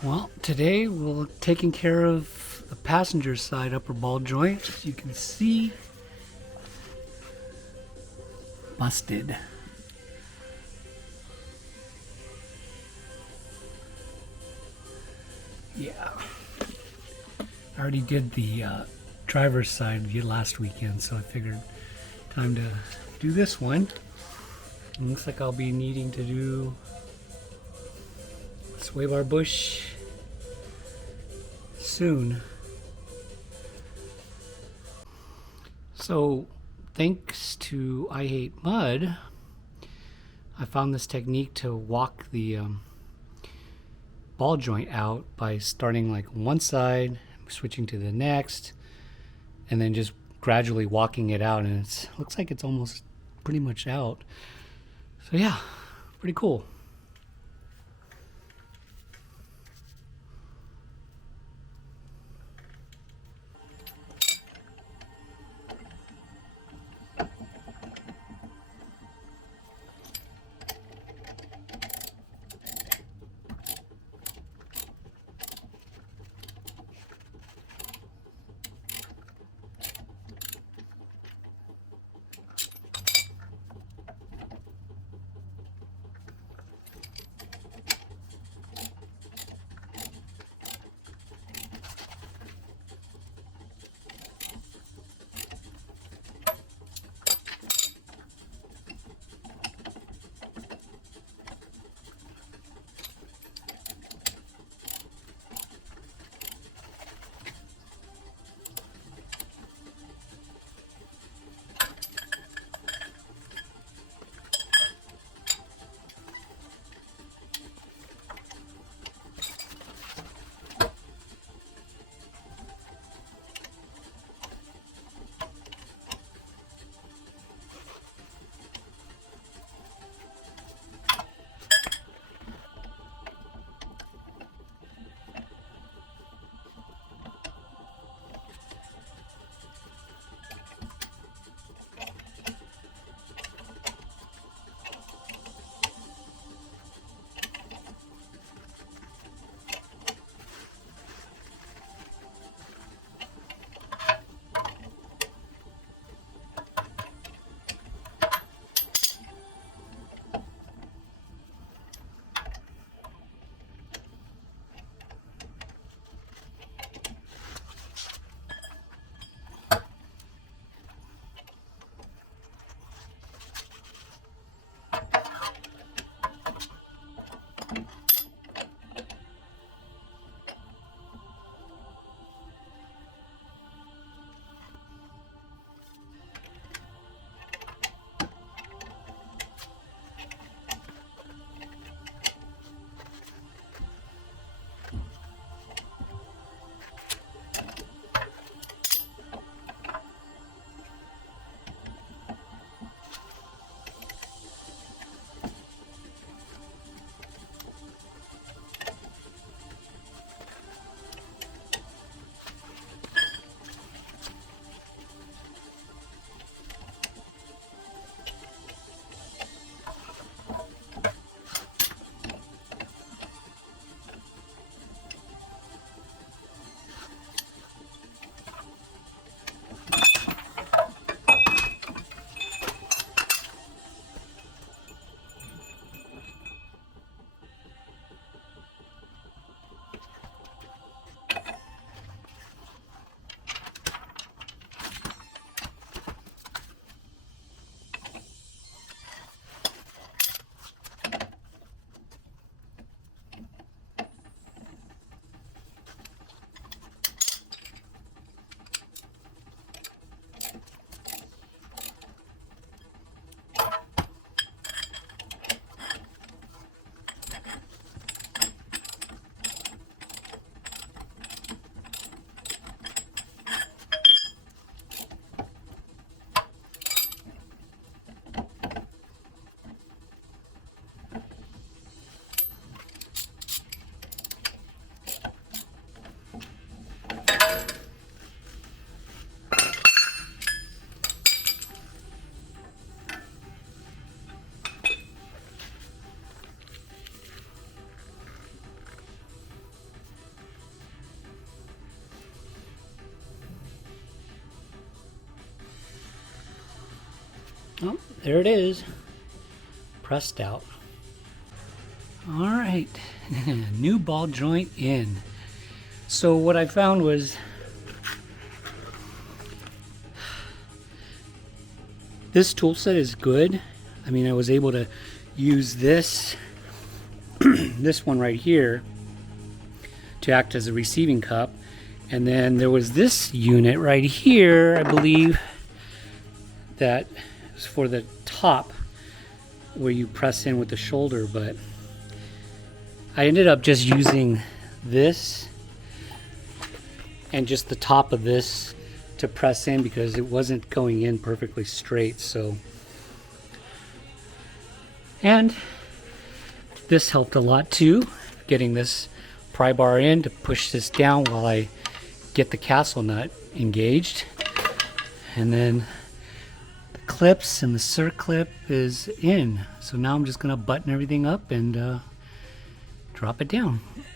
Well, today we're taking care of the passenger side upper ball joint. As you can see, busted. Yeah. I already did the driver's side last weekend, so I figured time to do this one. It looks like I'll be needing to do sway bar bush soon. So, thanks to I Hate Mud, I found this technique to walk the ball joint out by starting like one side, switching to the next, and then just gradually walking it out. And it looks like it's almost pretty much out. So yeah, pretty cool. Oh, there it is, pressed out. All right, new ball joint in. So what I found was this tool set is good. I mean, I was able to use this this one right here to act as a receiving cup, and then there was this unit right here, I believe, that was for the top where you press in with the shoulder, but I ended up just using this and just the top of this to press in because it wasn't going in perfectly straight. So, and this helped a lot too, getting this pry bar in to push this down while I get the castle nut engaged. And then the clips and the circlip is in. So now I'm just gonna button everything up and drop it down.